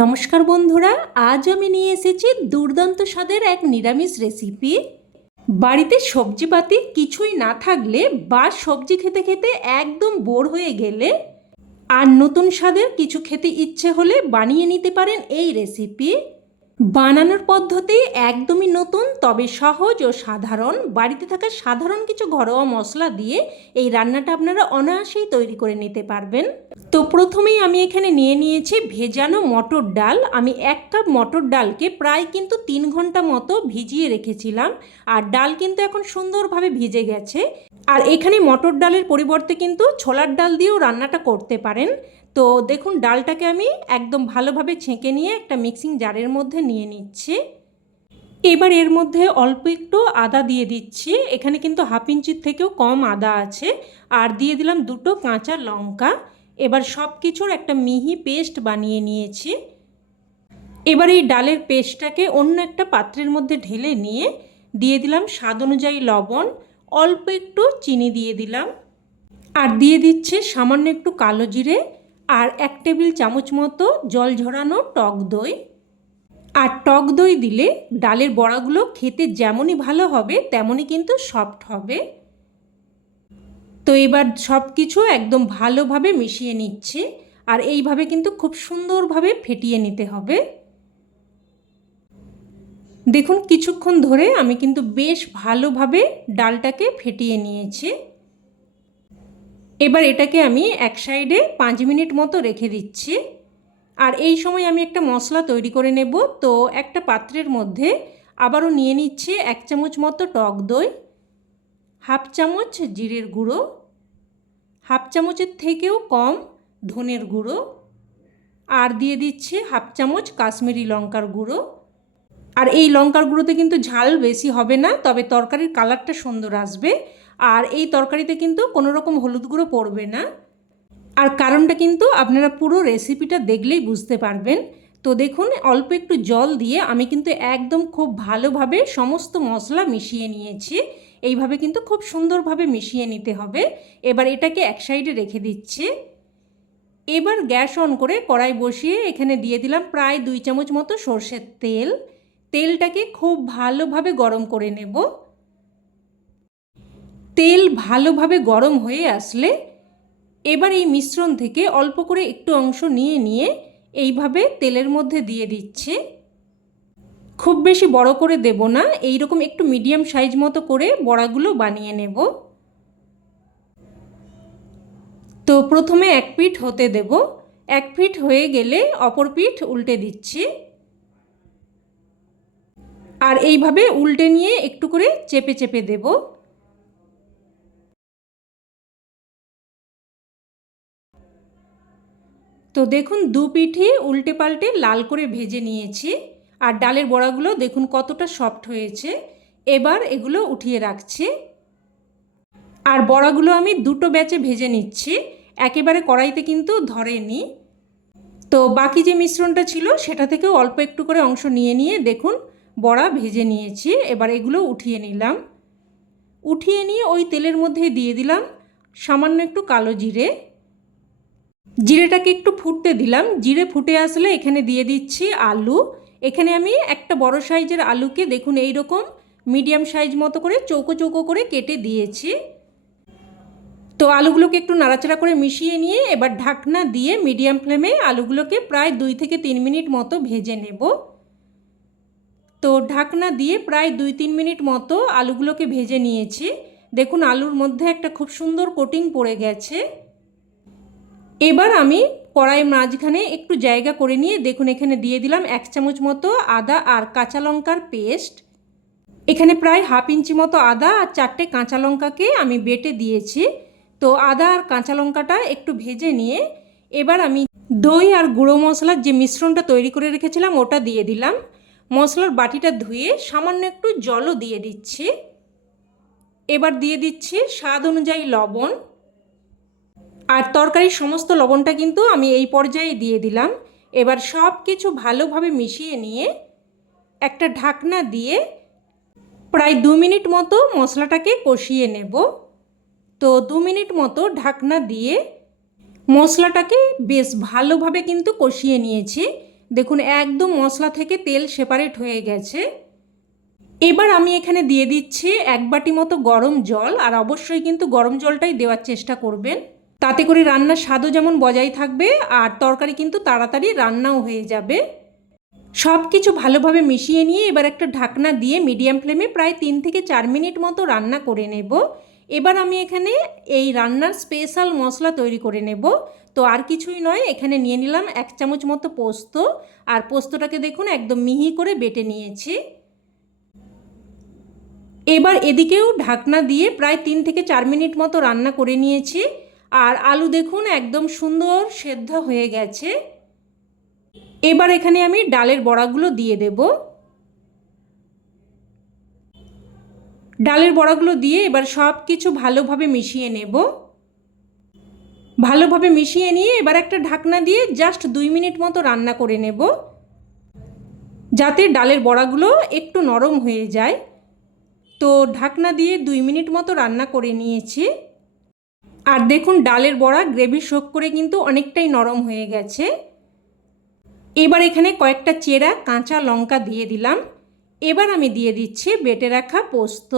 নমস্কার বন্ধুরা, আজ আমি নিয়ে এসেছি দুর্দান্ত স্বাদের এক নিরামিষ রেসিপি বাড়িতে সবজিপাতি কিছুই না থাকলে বা সবজি খেতে খেতে একদম বোর হয়ে গেলে আর নতুন স্বাদের কিছু খেতে ইচ্ছে হলে বানিয়ে নিতে পারেন এই রেসিপি বানানোর পদ্ধতি একদমই নতুন, তবে সহজ ও সাধারণ। বাড়িতে থাকা সাধারণ কিছু ঘরোয়া মশলা দিয়ে এই রান্নাটা আপনারা অনায়াসেই তৈরি করে নিতে পারবেন। তো প্রথমেই আমি এখানে নিয়ে নিয়েছি ভেজানো মটর ডাল। আমি এক কাপ মটর ডালকে প্রায় কিন্তু তিন ঘণ্টা মতো ভিজিয়ে রেখেছিলাম। আর ডাল কিন্তু এখন সুন্দরভাবে ভিজে গেছে। আর এখানে মটর ডালের পরিবর্তে কিন্তু ছোলার ডাল দিয়েও রান্নাটা করতে পারেন। তো দেখুন, ডালটাকে আমি একদম ভালোভাবে ছেঁকে নিয়ে একটা মিক্সিং জারের মধ্যে নিয়ে নিচ্ছি। এবার এর মধ্যে অল্প একটু আদা দিয়ে দিচ্ছি। এখানে কিন্তু হাফ ইঞ্চির থেকেও কম আদা আছে। আর দিয়ে দিলাম দুটো কাঁচা লঙ্কা। এবার সব কিছুর একটা মিহি পেস্ট বানিয়ে নিয়েছি। এবার এই ডালের পেস্টটাকে অন্য একটা পাত্রের মধ্যে ঢেলে নিয়ে দিয়ে দিলাম স্বাদ অনুযায়ী লবণ, অল্প একটু চিনি দিয়ে দিলাম। আর দিয়ে দিচ্ছে সামান্য একটু কালো জিরে আর এক টেবিল চামচ মতো জল ঝরানো টক দই। আর টক দই দিলে ডালের বড়াগুলো খেতে যেমনই ভালো হবে, তেমনই কিন্তু সফট হবে। তো এবার সব কিছু একদম ভালোভাবে মিশিয়ে নিচ্ছে, আর এইভাবে কিন্তু খুব সুন্দরভাবে ফেটিয়ে নিতে হবে। দেখুন, কিছুক্ষণ ধরে আমি কিন্তু বেশ ভালোভাবে ডালটাকে ফেটিয়ে নিয়েছি। এবার এটাকে আমি এক সাইডে পাঁচ মিনিট মতো রেখে দিচ্ছি। আর এই সময় আমি একটা মশলা তৈরি করে নেব। তো একটা পাত্রের মধ্যে আবারও নিয়ে নিচ্ছে এক চামচ মতো টক দই, হাফ চামচ জিরের গুঁড়ো, হাফ চামচের থেকেও কম ধনের গুঁড়ো, আর দিয়ে দিচ্ছে হাফ চামচ কাশ্মীরি লঙ্কার গুঁড়ো। আর এই লঙ্কার গুঁড়োতে কিন্তু ঝাল বেশি হবে না, তবে তরকারির কালারটা সুন্দর আসবে। আর এই তরকারিতে কিন্তু কোনো রকম হলুদ গুঁড়ো পড়বে না। আর কারণটা কিন্তু আপনারা পুরো রেসিপিটা দেখলেই বুঝতে পারবেন। তো দেখুন, অল্প একটু জল দিয়ে আমি কিন্তু একদম খুব ভালোভাবে সমস্ত মশলা মিশিয়ে নিয়েছি। এইভাবে কিন্তু খুব সুন্দরভাবে মিশিয়ে নিতে হবে। এবার এটাকে এক সাইডে রেখে দিচ্ছি। এবার গ্যাস অন করে কড়াই বসিয়ে এখানে দিয়ে দিলাম প্রায় দুই চামচ মতো সর্ষের তেল। তেলটাকে খুব ভালোভাবে গরম করে নেব। তেল ভালোভাবে গরম হয়ে আসলে এবার এই মিশ্রণ থেকে অল্প করে একটু অংশ নিয়ে নিয়ে এইভাবে তেলের মধ্যে দিয়ে দিচ্ছে। খুব বেশি বড় করে দেব না এই রকম একটু মিডিয়াম সাইজ মতো করে বড়াগুলো বানিয়ে নেব। তো প্রথমে এক পিঠ হতে দেব, এক পিঠ হয়ে গেলে অপর পিঠ উল্টে দিচ্ছি। আর এইভাবে উল্টে নিয়ে একটু করে চেপে চেপে দেবো। তো দেখুন দু পিঠে উল্টে পাল্টে লাল করে ভেজে নিয়েছি আর ডালের বড়াগুলো দেখুন কতটা সফট হয়েছে। এবার এগুলো উঠিয়ে রাখছি। আর বড়াগুলো আমি দুটো ব্যাচে ভেজে নিচ্ছি, একেবারে কড়াইতে কিন্তু ধরেনি। তো বাকি যে মিশ্রণটা ছিল সেটা থেকেও অল্প একটু করে অংশ নিয়ে নিয়ে দেখুন বড়া ভেজে নিয়েছি, এবার এগুলো উঠিয়ে নিলাম। উঠিয়ে নিয়ে ওই তেলের মধ্যে দিয়ে দিলাম সামান্য একটু কালো জিরে। জিরেটাকে একটু ফুটতে দিলাম। জিরে ফুটে আসলে এখানে দিয়ে দিচ্ছি আলু। এখানে আমি একটা বড় সাইজের আলুকে দেখুন এই রকম মিডিয়াম সাইজ মতো করে চৌকো চৌকো করে কেটে দিয়েছি। তো আলুগুলোকে একটু নাড়াচাড়া করে মিশিয়ে নিয়ে এবার ঢাকনা দিয়ে মিডিয়াম ফ্লেমে আলুগুলোকে প্রায় দুই থেকে তিন মিনিট মতো ভেজে নেব। তো ঢাকনা দিয়ে প্রায় দুই তিন মিনিট মতো আলুগুলোকে ভেজে নিয়েছি। দেখুন আলুর মধ্যে একটা খুব সুন্দর কোটিং পড়ে গেছে। এবার আমি কড়াই মাঝখানে একটু জায়গা করে নিয়ে দেখুন এখানে দিয়ে দিলাম এক চামচ মতো আদা আর কাঁচা লঙ্কার পেস্ট। এখানে প্রায় হাফ ইঞ্চি মতো আদা আর চারটে কাঁচা লঙ্কাকে আমি বেটে দিয়েছি। তো আদা আর কাঁচা লঙ্কাটা একটু ভেজে নিয়ে এবার আমি দই আর গুঁড়ো মশলার যে মিশ্রণটা তৈরি করে রেখেছিলাম, ওটা দিয়ে দিলাম। মশলার বাটিটা ধুয়ে সামান্য একটু জলও দিয়ে দিচ্ছি। এবার দিয়ে দিচ্ছি স্বাদ অনুযায়ী লবণ। আর তরকারির সমস্ত লবণটা কিন্তু আমি এই পর্যায়ে দিয়ে দিলাম। এবার সব কিছু ভালোভাবে মিশিয়ে নিয়ে একটা ঢাকনা দিয়ে প্রায় দু মিনিট মতো মশলাটাকে কষিয়ে নেব। তো দু মিনিট মতো ঢাকনা দিয়ে মশলাটাকে বেশ ভালোভাবে কিন্তু কষিয়ে নিয়েছি। দেখুন, একদম মশলা থেকে তেল সেপারেট হয়ে গেছে। এবার আমি এখানে দিয়ে দিচ্ছি এক বাটি মতো গরম জল, আর অবশ্যই কিন্তু গরম জলটাই দেওয়ার চেষ্টা করবেন। তাতে করে রান্নার স্বাদও যেমন বজায় থাকবে, আর তরকারি কিন্তু তাড়াতাড়ি রান্নাও হয়ে যাবে। সব কিছু ভালোভাবে মিশিয়ে নিয়ে এবার একটা ঢাকনা দিয়ে মিডিয়াম ফ্লেমে প্রায় তিন থেকে চার মিনিট মতো রান্না করে নেব। এবার আমি এখানে এই রান্নার স্পেশাল মশলা তৈরি করে নেব। তো আর কিছুই নয়, এখানে নিয়ে নিলাম এক চামচ মতো পোস্ত, আর পোস্তটাকে দেখুন একদম মিহি করে বেটে নিয়েছি। এবার এদিকেও ঢাকনা দিয়ে প্রায় তিন থেকে চার মিনিট মতো রান্না করে নিয়েছি। আর আলু দেখুন, একদম সুন্দর সেদ্ধ হয়ে গেছে। এবার এখানে আমি ডালের বড়াগুলো দিয়ে দেব। ডালের বড়াগুলো দিয়ে এবার সব কিছু ভালোভাবে মিশিয়ে নেব। ভালোভাবে মিশিয়ে নিয়ে এবার একটা ঢাকনা দিয়ে জাস্ট দুই মিনিট মতো রান্না করে নেব। যাতে ডালের বড়াগুলো একটু নরম হয়ে যায়। তো ঢাকনা দিয়ে দুই মিনিট মতো রান্না করে নিয়েছি। আর দেখুন, ডালের বড়া গ্রেভি শোক করে কিন্তু অনেকটাই নরম হয়ে গেছে। এবার এখানে কয়েকটা চেরা, কাঁচা লঙ্কা দিয়ে দিলাম। এবার আমি দিয়ে দিচ্ছি বেটে রাখা পোস্ত।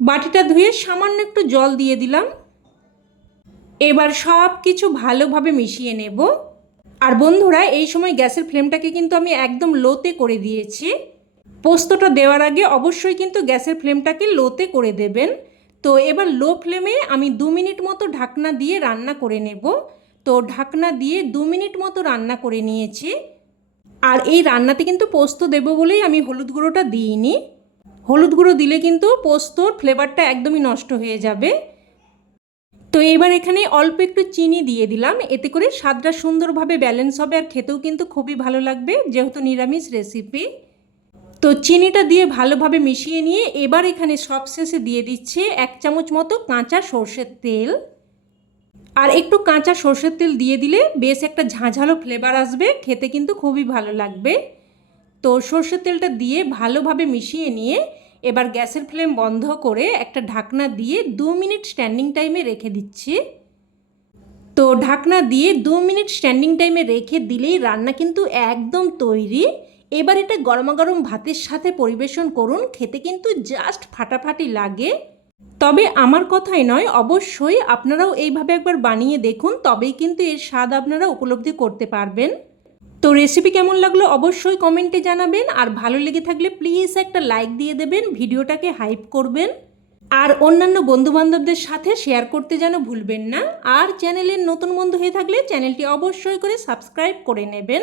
বাটিটা ধুয়ে সামান্য একটু জল দিয়ে দিলাম। এবার সব কিছু ভালোভাবে মিশিয়ে নেব। আর বন্ধুরা, এই সময় গ্যাসের ফ্লেমটাকে কিন্তু আমি একদম লোতে করে দিয়েছি। পোস্তটা দেওয়ার আগে অবশ্যই কিন্তু গ্যাসের ফ্লেমটাকে লোতে করে দেবেন। তো এবার লো ফ্লেমে আমি দু মিনিট মতো ঢাকনা দিয়ে রান্না করে নেব। তো ঢাকনা দিয়ে দু মিনিট মতো রান্না করে নিয়েছি। আর এই রান্নাতে কিন্তু পোস্ত দেব বলেই আমি হলুদ গুঁড়োটা দিইনি। হলুদ গুঁড়ো দিলে কিন্তু পোস্তর ফ্লেভারটা একদমই নষ্ট হয়ে যাবে। তো এবার এখানে অল্প একটু চিনি দিয়ে দিলাম। এতে করে স্বাদটা সুন্দরভাবে ব্যালেন্স হবে আর খেতেও কিন্তু খুবই ভালো লাগবে, যেহেতু নিরামিষ রেসিপি তো চিনিটা দিয়ে ভালোভাবে মিশিয়ে নিয়ে এবার এখানে সবশেষে দিয়ে দিচ্ছে এক চামচ মতো কাঁচা সর্ষের তেল। আর একটু কাঁচা সর্ষের তেল দিয়ে দিলে বেশ একটা ঝাঁঝালো ফ্লেভার আসবে, খেতে কিন্তু খুবই ভালো লাগবে। তো সর্ষের তেলটা দিয়ে ভালোভাবে মিশিয়ে নিয়ে এবার গ্যাসের ফ্লেম বন্ধ করে একটা ঢাকনা দিয়ে দু মিনিট স্ট্যান্ডিং টাইমে রেখে দিচ্ছি। তো ঢাকনা দিয়ে দু মিনিট স্ট্যান্ডিং টাইমে রেখে দিলেই রান্না কিন্তু একদম তৈরি। এবার এটা গরমা গরম ভাতের সাথে পরিবেশন করুন, খেতে কিন্তু জাস্ট ফাটাফাটি লাগে। তবে আমার কথাই নয়, অবশ্যই আপনারাও এইভাবে একবার বানিয়ে দেখুন, তবেই কিন্তু এর স্বাদ আপনারা উপলব্ধি করতে পারবেন। তো রেসিপি কেমন লাগল অবশ্যই কমেন্টে জানাবেন, আর ভালো লেগে থাকলে প্লিজ একটা লাইক দিয়ে দেবেন, ভিডিওটাকে হাইপ করবেন। আর অন্যান্য বন্ধুবান্ধবদের সাথে শেয়ার করতে যেন ভুলবেন না, আর চ্যানেলের নতুন বন্ধু হয়ে থাকলে চ্যানেলটি অবশ্যই করে সাবস্ক্রাইব করে নেবেন।